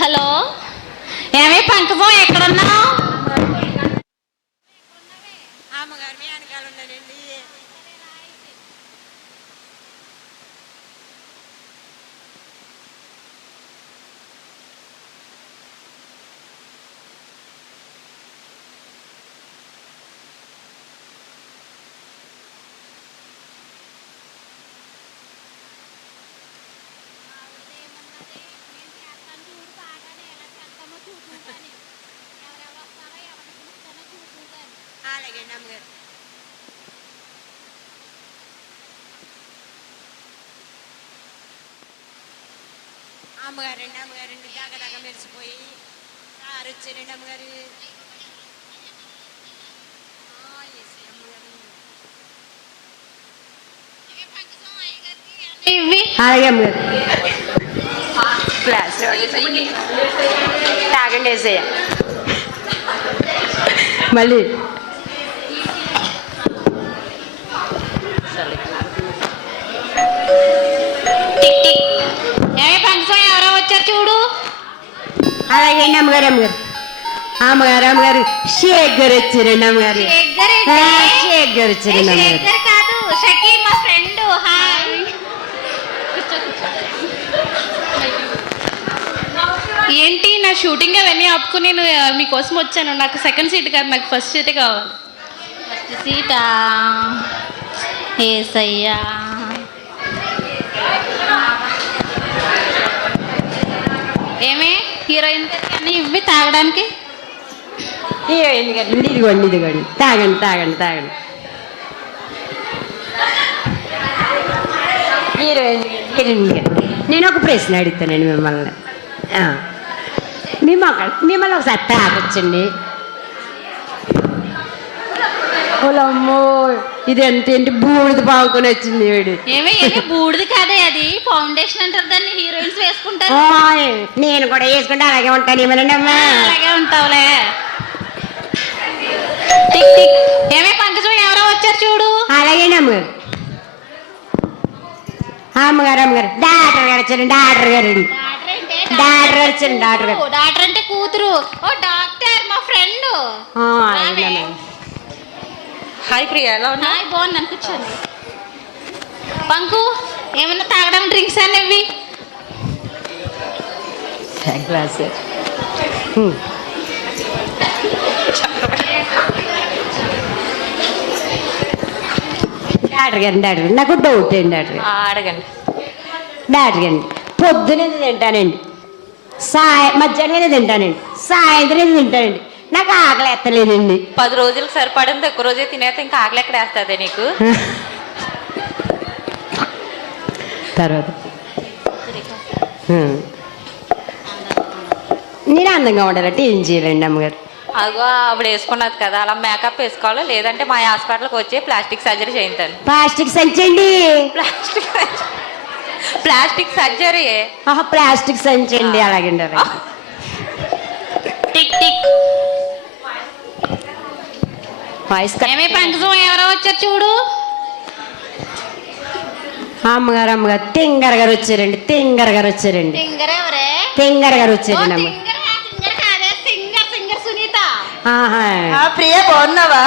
Hello, ఏమే పంకజం ఎక్కడున్నావు? అమ్మగారు మీ వెనకాల ఉన్నానండి. అలాగే అమ్మగారు. అమ్మగారండి దగ్గర మెరిసిపోయి సారు వచ్చారండి అమ్మగారు. అలాగే అమ్మగారు. క్లాస్ తాగండి వేసేయ మళ్ళీ ఏమే పంకజం ఎవరో వచ్చారు చూడు. అలాగే అండి అమ్మగారు. అమ్మగారు షేక్ గారు వచ్చారండి అమ్మగారు. షేక్ గారు వచ్చారండి అమ్మగారు. కాదు, షకీ మా ఫ్రెండ్. ఏంటి నా షూటింగ్ అవన్నీ ఆపుకుని నేను మీకోసం వచ్చాను. నాకు సెకండ్ సీట్ కాదు, నాకు ఫస్ట్ సీటే కావాలి. ఫస్ట్ సీటా? ఏసయ్యా, ఏమే హీరోయిన్ అన్నీ ఇవి తాగడానికి? ఎందుకండి ఇదిగోండి తాగండి. నేను ఒక ప్రశ్న అడుగుతానండి మిమ్మల్ని. మిమ్మల్ని ఒకసారి తాగొచ్చండి. ఓలమ్మో, ఇది ఏంటి బూడిద బాగుకొని వచ్చింది వీడు. ఏమి బూడిది కాదే, అది ఫౌండేషన్ అంటారు దాన్ని, హీరోయిన్స్ వేసుకుంటారు. నేను కూడా వేసుకుంటే అలాగే ఉంటాను. ఏమనండి అమ్మా? అలాగే ఉంటావులే. ఏమే పంకజం ఎవరో వచ్చారు చూడు. అలాగే అమ్మగారు డాక్టర్ గారు వచ్చారండి. డాక్టర్ అంటే కూతురు. ఓ డాక్టర్ మా ఫ్రెండ్. హాయ్ ప్రియా, ఎలా ఉన్నా? హాయ్, బాగున్నాను, కూర్చోండి. పంకు, ఏమన్నా తాగడం డ్రింక్స్ అనేవి? డాక్టర్ గారు నాకు డౌట్ అండి. అడగండి. డాక్టర్ గారు, పొద్దునే తింటానండి, మధ్యాహ్నం తింటానండి, సాయంత్రం తింటానండి. నాకు ఆకలి ఎత్తలేదండి. 10 రోజులకు సరిపడింది ఒక్క రోజే తినేస్తే ఇంకా ఆకలి ఎక్కడ వేస్తుంది నీకు? తర్వాత నేను అందంగా ఉండాలంటే ఏం చేయాలండి అమ్మగారు? అగో ఆవిడ వేసుకున్నది కదా, అలా మేకప్ వేసుకోవాలి. లేదంటే మా హాస్పిటల్కి వచ్చి ప్లాస్టిక్ సర్జరీ చేయించాను. ప్లాస్టిక్ సంచండి. Plastic surgery. ప్లాస్టిక్ సంచండి. అలాగండి. ఏమే పంకజం ఎవరో వచ్చారు చూడు. అమ్మగారు తింగర్ గారు వచ్చారండి. తింగర్ ఎవరే? తింగర్ గారు వచ్చారండి. అమ్మ సింగర్ సునీత. ప్రియా, బాగున్నావా?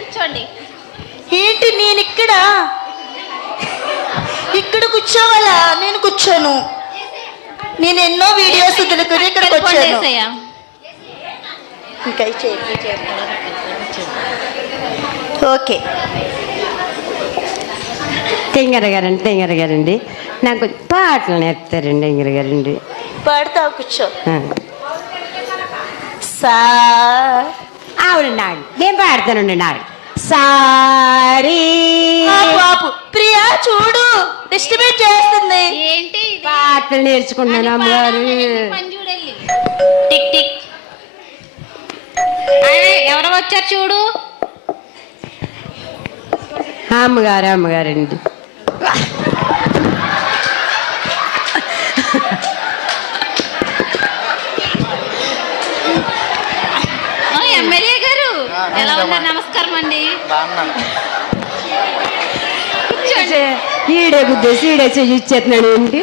కూర్చోండి. ఏంటి నేను ఇక్కడ కూర్చోవాలా? నేను కూర్చోను. నేను ఎన్నో వీడియోస్ వదులుకుని ఇక్కడికి వచ్చాను. ఓకే. తింగర్ గారండి నాకు పాటలు నేర్పుతారండి. తింగర్ గారండి పాడతావు, కూర్చో. అవునండి, నేను పాడతానండి. నాకు సారీ బాబు ప్రియా చూడు, డిస్టర్బెన్స్ చేస్తుంది. ఏంటి పాటలు నేర్చుకున్నాను అమ్మగారు. Tick tick. ఎవరో వచ్చారు చూడు. అమ్మగారండి. ఎమ్మెల్యే గారు ఎలా ఉన్నారు? నమస్కారం అండి. ఈడే గుద్దేసి ఈడే ఇచ్చేస్తున్నాడు ఏంటి?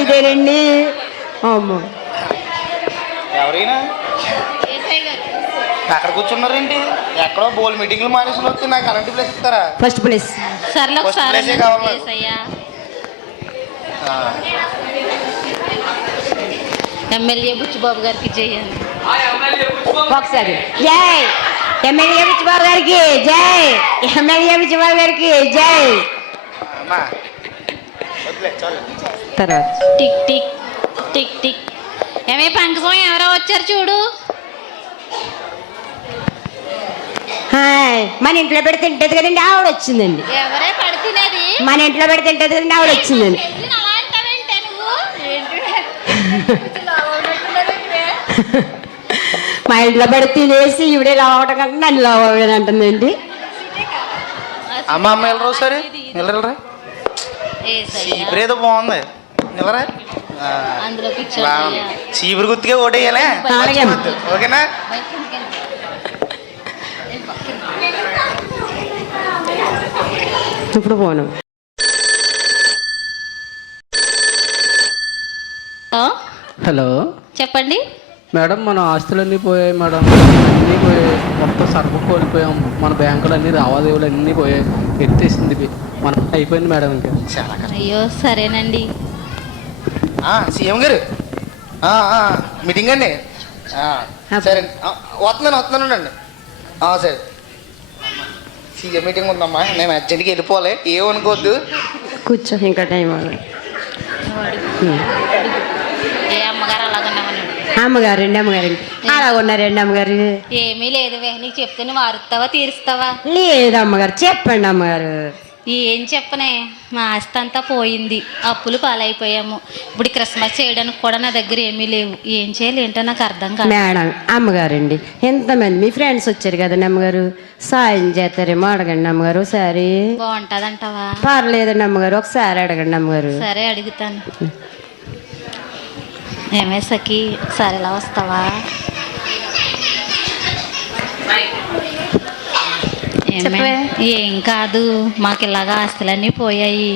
ఇదేనండి. అమ్మో, ఎవరైనా ఏసఐ గారు అక్కడ కూర్చున్నారేంటి? ఎక్కడో బోల్ మీటింగ్లు మానేసులు వస్తే నాకు అలాంటి ప్లేస్ ఇస్తారా? First place. సర్లే First ఒకసారి place ఏ కావాలి నాకు. ఏసయ్యా ఆ, ఎమ్మెల్యే బుచ్చిబాబు గారికి చేయండి. ఒకసారి జై ఎమ్మెల్యే బుచ్చిబాబు గారికి జై, ఎమ్మెల్యే బుచ్చిబాబు గారికి జై. అమ్మా వదిలే చాలు. తర్వాత టిక్ టిక్ టిక్ టిక్. ఏమే పంకజం ఎవరో వచ్చారు చూడు. హాయ్, మన ఇంట్లో పెడితే తింటది కదండి, ఆవిడ వచ్చిందండి. ఎవరే పడుతున్నది? మన ఇంట్లో పెడితే తింటది కదండి, ఆవిడ వచ్చిందండి. అలా అంటావేంటే నువ్వు? ఏంటి? మా ఇంట్లో పడి తినేసి ఇవిడే లావటం కంటే నన్ను లావని అంటుందండి. అమ్మ అమ్మ వెళ్ళరా ఒకసారి, వెళ్ళరా. ఏసయ్యా. చీపురేదో బాగుంది, వెళ్ళరా. అందులో కూర్చోయ్యా. చీపురు గుర్తుకే ఓటేయాలే, అలాగే. ఓకేనా? ఇప్పుడు పోను. హలో చెప్పండి. మేడం, మన ఆస్తులన్నీ పోయాయి మేడం, అన్నీ పోయాయి, మొత్తం సర్వ కోల్పోయాం. మన బ్యాంకులు అన్నీ లావాదేవీలు అన్నీ పోయాయి, ఎత్తేసింది మనం అయిపోయింది మేడం. ఇంకా చాలా కష్టం. అయ్యో సరేనండి. సీఎం గారు మీటింగ్ అండి. సరే వస్తున్నాను అండి. సరే సీఎం మీటింగ్ ఉందమ్మా, నేను అర్జెంట్కి వెళ్ళిపోవాలి, ఏమనుకోవద్దు. కూర్చో, ఇంకా టైం అవ్వదు. ఏ అమ్మగారు అలాగన్నామని అమ్మగారండి, అమ్మగారండి అలా ఉన్నారండి అమ్మగారు. ఏమీ లేదు వే, నీకు చెప్తే నువ్వు అరుస్తావా తీరుస్తావా? లేదు అమ్మగారు, చెప్పండి అమ్మగారు. ఏం చెప్పనే, మా ఆస్తి అంతా పోయింది, అప్పులు పాలైపోయాము. ఇప్పుడు క్రిస్మస్ చేయడానికి కూడా నా దగ్గర ఏమీ లేవు. ఏం చేయాలి ఏంటో నాకు అర్థం కాదు. మేడం, అమ్మగారండి ఎంతమంది మీ ఫ్రెండ్స్ వచ్చారు కదండి అమ్మగారు, సాయం చేస్తారేమో అడగండి అమ్మగారు ఒకసారి. బాగుంటుందంటావా? పర్లేదండి అమ్మగారు, ఒకసారి అడగండి అమ్మగారు. సరే అడుగుతాను. ఏమే సఖి, ఒకసారి ఎలా వస్తావా? ఏమే? ఏం కాదు, మాకు ఇలాగా ఆస్తులన్నీ పోయాయి,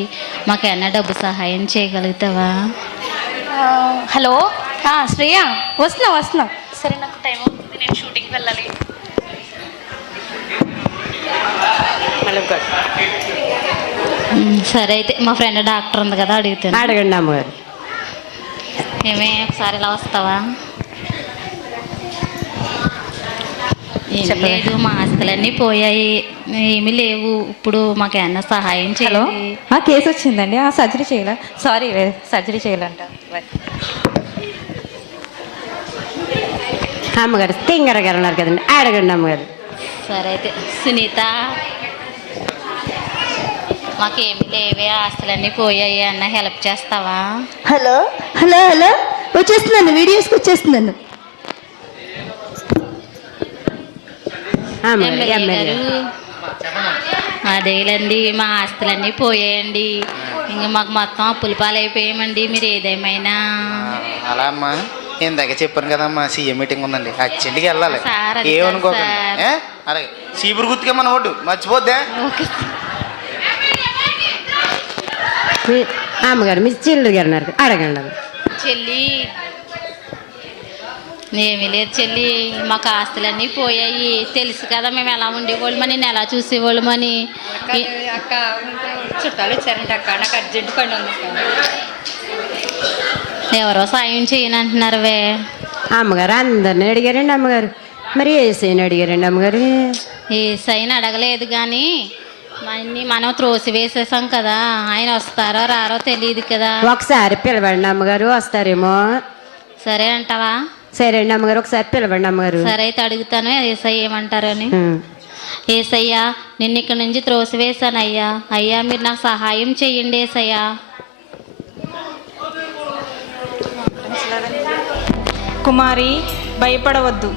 మాకేమన్నా డబ్బు సహాయం చేయగలుగుతావా? హలో శ్రేయ, వస్తున్నా. సరే నాకు టైం అవుతుంది, నేను షూటింగ్కి వెళ్ళాలి. సరే అయితే మా ఫ్రెండ్ డాక్టర్ ఉంది కదా, అడుగుతాను. అడగండి అమ్మగారు. ఏమే ఒకసారి ఇలా వస్తావా? ఏం లేదు, మా ఆస్తులన్నీ పోయాయి, ఏమీ లేవు, ఇప్పుడు మాకు ఏమన్నా సహాయం హలో చేయాలి. కేసు వచ్చిందండి, సర్జరీ చేయాల. సారీ, సర్జరీ చేయాలంట. అమ్మగారు తింగర గారు ఉన్నారు కదండి, అడగండి అమ్మగారు. సరే అయితే సునీత, మాకేమి లేవే, ఆస్తులన్నీ పోయాయి, అన్న హెల్ప్ చేస్తావా? హలో హలో హలో, వచ్చేస్తున్నాను, వీడియోస్కి వచ్చేస్తున్నాను. అమ్మగారు, ఎమ్మెల్యే ఎమ్మెల్యే గారు, అదేలండి, మా ఆస్తులన్నీ పోయాయండి, ఇంకా మాకు మొత్తం అప్పులు పాలైపోయామండి, మీరు ఏదేమైనా. అలా అమ్మా, నేను దగ్గర చెప్పాను కదమ్మా, సీఎం మీటింగ్ ఉందండి, అర్జెంట్కి వెళ్ళాలి, సార్, అది ఏమనుకోకండి. కాదు సార్. అలాగే చీపురు గుర్తుకే మన ఓటు మర్చిపోద్దే. ఓకే. అమ్మగారు మీ చిల్లర గారు ఉన్నారు, అడగండి అమ్మ. చెల్లి, ఏమీ లేదు చెల్లి, మాకు ఆస్తులన్నీ పోయాయి, తెలుసు కదా మేము ఎలా ఉండేవాళ్ళమని, నేను ఎలా చూసేవాళ్ళమని. అక్క చుట్టాలు వచ్చారంట అక్క, నాకు అర్జెంట్ పని ఉంది అక్క. ఎవరో సాయం చేయను అంటున్నారువే. అమ్మగారు అందరిని అడిగారండి అమ్మగారు, మరి ఏసైని అడిగారండి అమ్మగారు. ఏ సైన్ అడగలేదు కానీ మనం త్రోసి వేసేసాం కదా, ఆయన వస్తారో రారో తెలియదు కదా. ఒకసారి పిలవండి అమ్మగారు, వస్తారేమో. సరే అంటావా? సరే అండి అమ్మగారు, ఒకసారి పిలవండి అమ్మగారు. సరే అయితే అడుగుతాను ఏసై ఏమంటారని. ఉం. ఏసయ్యా, నిన్ను ఇక్కడ నుంచి త్రోసివేశాను అయ్యా, అయ్యా మీరు నాకు సహాయం చెయ్యండి ఏసయ్యా. కుమారి, భయపడవద్దు,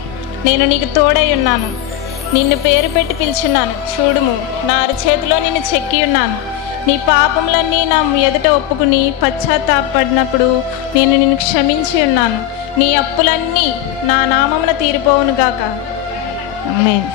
నేను నీకు తోడై ఉన్నాను, నిన్ను పేరు పెట్టి పిలుచున్నాను. చూడుము, నా అరచేతిలో నిన్ను చెక్కి ఉన్నాను. నీ పాపములన్నీ నా ఎదుట ఒప్పుకుని పశ్చాత్తాపడినప్పుడు నేను నిన్ను క్షమించి ఉన్నాను. నీ అప్పులన్నీ నా నామమున తీరిపోవును గాక. ఆమేన్.